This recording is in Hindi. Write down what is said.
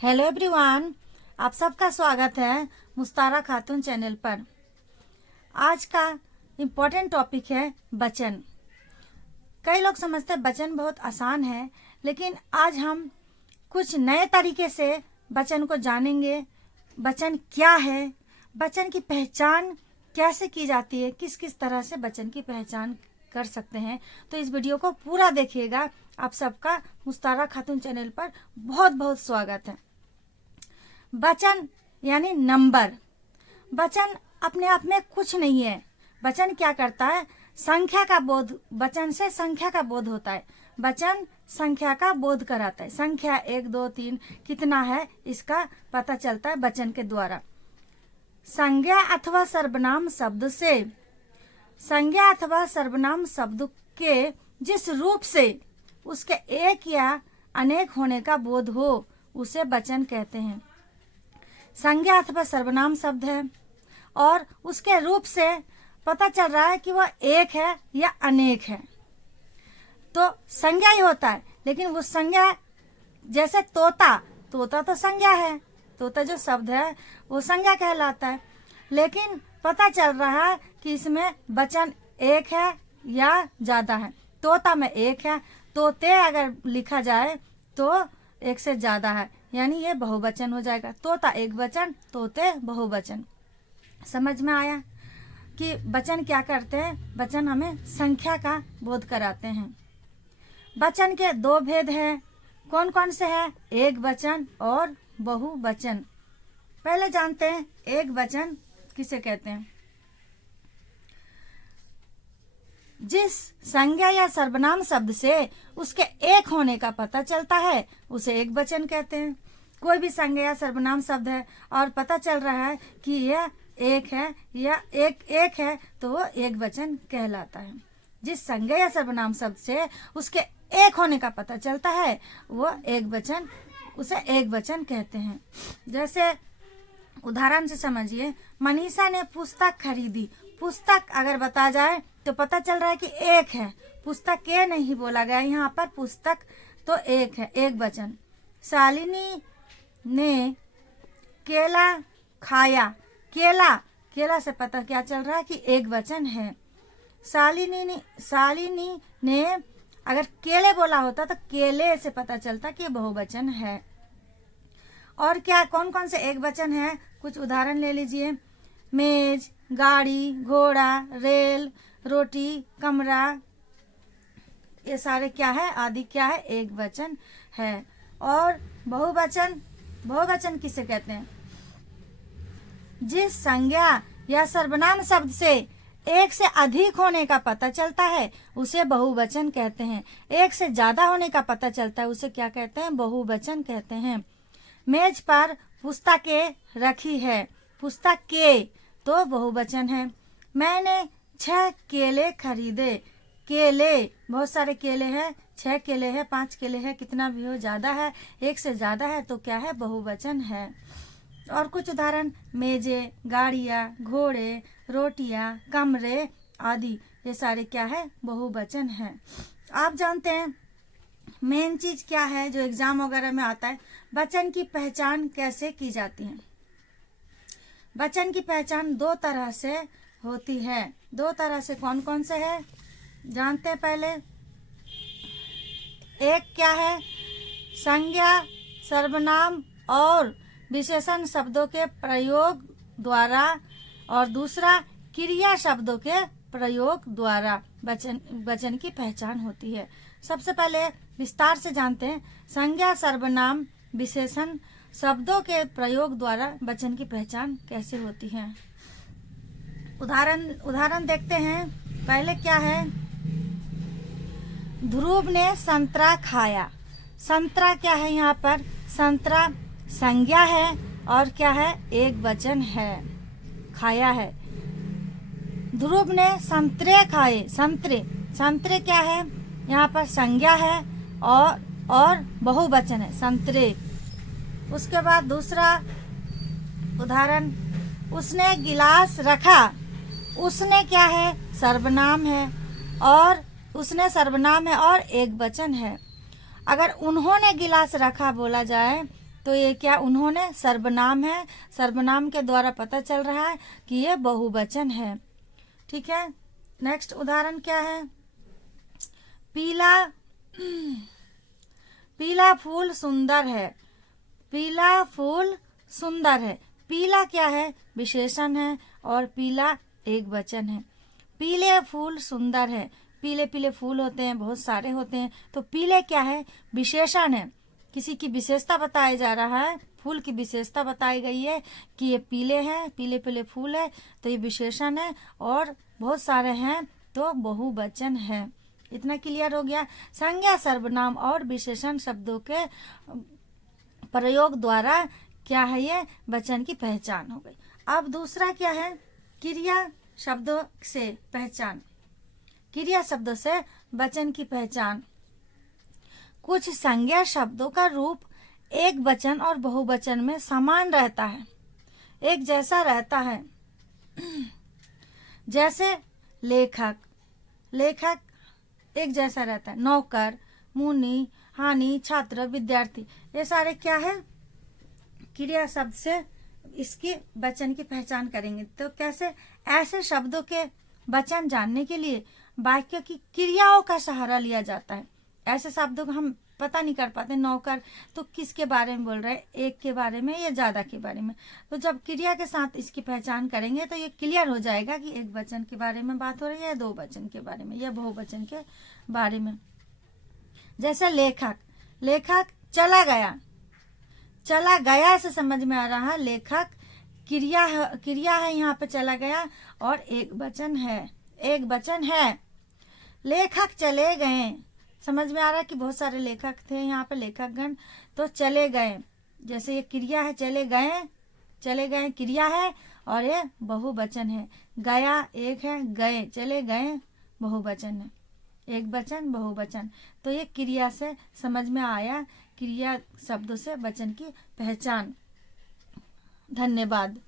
हेलो एवरीवन, आप सबका स्वागत है मुस्तारा खातून चैनल पर। आज का इम्पोर्टेंट टॉपिक है वचन। कई लोग समझते हैं वचन बहुत आसान है, लेकिन आज हम कुछ नए तरीके से वचन को जानेंगे। वचन क्या है, वचन की पहचान कैसे की जाती है, किस किस तरह से वचन की पहचान कर सकते हैं। तो इस वीडियो को पूरा देखिएगा। आप सबका मुस्तारा खातून चैनल पर बहुत बहुत स्वागत है। वचन यानी नंबर। वचन अपने आप में कुछ नहीं है। वचन क्या करता है? संख्या का बोध। वचन से संख्या का बोध होता है। वचन संख्या का बोध कराता है। संख्या 1 2 3 कितना है, इसका पता चलता है वचन के द्वारा। संज्ञा अथवा सर्वनाम शब्द से, संज्ञा अथवा सर्वनाम शब्द के जिस रूप से उसके एक या अनेक होने का बोध हो, उसे वचन कहते हैं। संज्ञा अथवा सर्वनाम शब्द है और उसके रूप से पता चल रहा है कि वह एक है या अनेक है, तो संज्ञा ही होता है। लेकिन वो संज्ञा, जैसे तोता, तोता तो संज्ञा है, तोता जो शब्द है वो संज्ञा कहलाता है। लेकिन पता चल रहा है कि इसमें वचन एक है या ज्यादा है। तोता में एक है, तोते अगर लिखा जाए तो एक से ज्यादा है, यानी ये बहुवचन हो जाएगा। तोता एक वचन, तोते बहुवचन। समझ में आया कि वचन क्या करते हैं? वचन हमें संख्या का बोध कराते हैं। वचन के दो भेद हैं। कौन कौन से हैं? एक वचन और बहुवचन। पहले जानते हैं एक वचन किसे कहते हैं। जिस संज्ञा या सर्वनाम शब्द से उसके एक होने का पता चलता है उसे एक वचन कहते हैं। कोई भी संज्ञा या सर्वनाम शब्द है और पता चल रहा है कि यह एक है या एक है, तो वो एक वचन कहलाता है। जिस संज्ञा या सर्वनाम शब्द से उसके एक होने का पता चलता है वो एक वचन, उसे एक वचन कहते हैं। जैसे उदाहरण से समझिए, मनीषा ने पुस्तक खरीदी। पुस्तक अगर बता जाए तो पता चल रहा है कि एक है, पुस्तक के नहीं बोला गया यहाँ पर, पुस्तक तो एक है, एक वचन। शालिनी ने केला खाया। केला, केला से पता क्या चल रहा है कि एक वचन है। शालिनी ने अगर केले बोला होता तो केले से पता चलता कि बहुवचन है। और क्या कौन कौन से एक वचन है, कुछ उदाहरण ले लीजिए। मेज, गाड़ी, घोड़ा, रेल, रोटी, कमरा, ये सारे क्या है? आदि क्या है? एक वचन है। और बहुवचन, बहुवचन किसे कहते हैं? जिस संज्ञा या सर्वनाम शब्द से एक से अधिक होने का पता चलता है उसे बहुवचन कहते हैं। एक से ज्यादा होने का पता चलता है उसे क्या कहते हैं? बहुवचन कहते हैं। मेज पर पुस्तकें रखी है। पुस्तक के तो बहुवचन है। मैंने 6 केले खरीदे। केले, बहुत सारे केले हैं, 6 केले हैं, 5 केले हैं, कितना भी हो, ज्यादा है, एक से ज्यादा है तो क्या है? बहुवचन है। और कुछ उदाहरण, मेजे, गाड़ियाँ, घोड़े, रोटियाँ, कमरे आदि, ये सारे क्या है? बहुवचन है। आप जानते हैं मेन चीज क्या है जो एग्जाम वगैरह में आता है? वचन की पहचान कैसे की जाती है? वचन की पहचान 2 तरह से होती है। 2 तरह से कौन कौन से है जानते हैं? पहले एक क्या है? संज्ञा, सर्वनाम और विशेषण शब्दों के प्रयोग द्वारा, और दूसरा क्रिया शब्दों के प्रयोग द्वारा वचन की पहचान होती है। सबसे पहले विस्तार से जानते हैं संज्ञा, सर्वनाम, विशेषण शब्दों के प्रयोग द्वारा वचन की पहचान कैसे होती है। उदाहरण देखते हैं। पहले क्या है? ध्रुव ने संतरा खाया। संतरा क्या है यहाँ पर? संतरा संज्ञा है और क्या है? एक वचन है, खाया है। ध्रुव ने संतरे खाए। संतरे, संतरे क्या है? यहाँ पर संज्ञा है और बहुवचन है, संतरे। उसके बाद दूसरा उदाहरण, उसने गिलास रखा। उसने क्या है? सर्वनाम है और उसने सर्वनाम है और एक वचन है। अगर उन्होंने गिलास रखा बोला जाए तो ये क्या उन्होंने सर्वनाम है, सर्वनाम के द्वारा पता चल रहा है कि ये बहुवचन है। ठीक है, नेक्स्ट उदाहरण क्या है? पीला पीला फूल सुंदर है। पीला फूल सुंदर है। पीला क्या है? विशेषण है और पीला एक वचन है। पीले फूल सुंदर है। पीले पीले फूल होते हैं, बहुत सारे होते हैं, तो पीले क्या है? विशेषण है, किसी की विशेषता बताया जा रहा है, फूल की विशेषता बताई गई है कि ये पीले हैं, पीले पीले फूल है, तो ये विशेषण है और बहुत सारे हैं तो बहुवचन है। इतना क्लियर हो गया। संज्ञा, सर्वनाम और विशेषण शब्दों के प्रयोग द्वारा क्या है? ये वचन की पहचान हो गई। अब दूसरा क्या है? क्रिया शब्दों से पहचान। क्रिया शब्दों से वचन की पहचान। कुछ संज्ञा शब्दों का रूप एक वचन और बहुवचन में समान रहता है, एक जैसा रहता है। जैसे लेखक, लेखक एक जैसा रहता है। नौकर, मुनि, हानि, छात्र, विद्यार्थी, ये सारे क्या है? क्रिया शब्द से इसके वचन की पहचान करेंगे। तो कैसे? ऐसे शब्दों के वचन जानने के लिए वाक्य की क्रियाओं का सहारा लिया जाता है। ऐसे शब्दों को हम पता नहीं कर पाते। नौकर तो किसके बारे में बोल रहे हैं? एक के बारे में या ज्यादा के बारे में? तो जब क्रिया के साथ इसकी पहचान करेंगे तो ये क्लियर हो जाएगा कि एक वचन के बारे में बात हो रही है या दो वचन के बारे में या बहुवचन के बारे में। जैसे लेखक, लेखक चला गया। चला गया से समझ में आ रहा है लेखक क्रिया है यहाँ पे चला गया और एक वचन है, एक वचन है। लेखक चले गए, समझ में आ रहा है कि बहुत सारे लेखक थे यहाँ पे, लेखकगण, तो चले गए। जैसे ये क्रिया है, चले गए, चले गए क्रिया है और ये बहुवचन है। गया एक है, गए, चले गए बहुवचन है, एक वचन बहुवचन। तो ये क्रिया से समझ में आया, क्रिया शब्दों से वचन की पहचान। धन्यवाद।